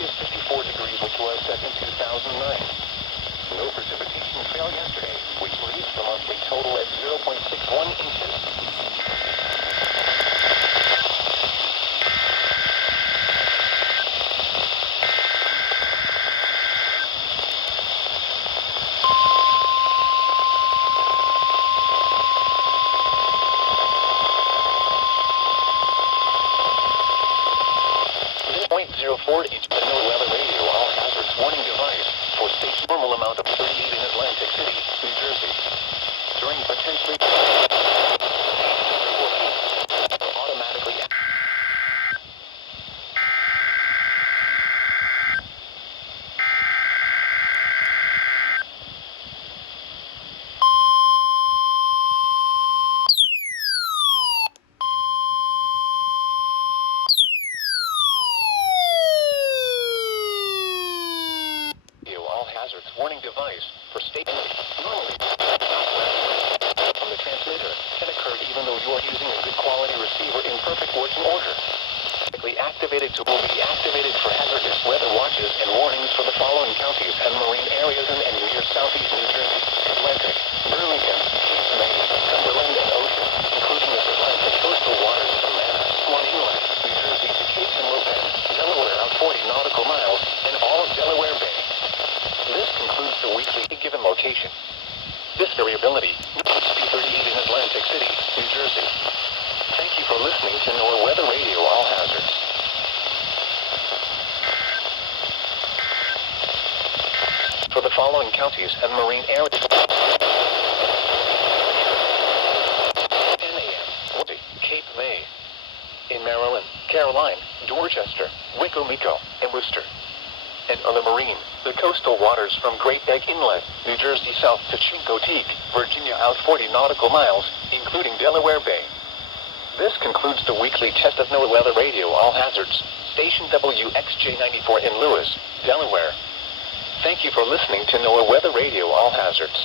is 54 degrees, which was set in 2009. No precipitation fell yesterday, which leaves the monthly total at 0.61 inches. The NOAA radio all hazards warning device for state normal amount of 38 in Atlantic City, New Jersey. During potentially automatically hazards warning device for state normally from the transmitter can occur even though you are using a good quality receiver in perfect working order. Activated to will be activated for hazardous weather watches and warnings for the following counties and marine areas in and near southeast New Jersey, Atlantic, Burlington, Maine, Cumberland, and Ocean, including the Atlantic coastal waters from Manhattan, Swan Inlet, New Jersey to Cape and Lopez, Delaware out 40 nautical miles, and all of Delaware Bay. This concludes the weekly given location. This variability includes B38 in Atlantic City, New Jersey. Thank you for listening to NOAA Weather Radio All Hazards. For the following counties and marine areas. 10 a.m. Cape May. In Maryland, Caroline, Dorchester, Wicomico, and Worcester. And on the marine, the coastal waters from Great Neck Inlet, New Jersey south to Chincoteague, Virginia out 40 nautical miles, including Delaware Bay. This concludes the weekly test of NOAA Weather Radio All Hazards, station WXJ94 in Lewis, Delaware. Thank you for listening to NOAA Weather Radio All Hazards.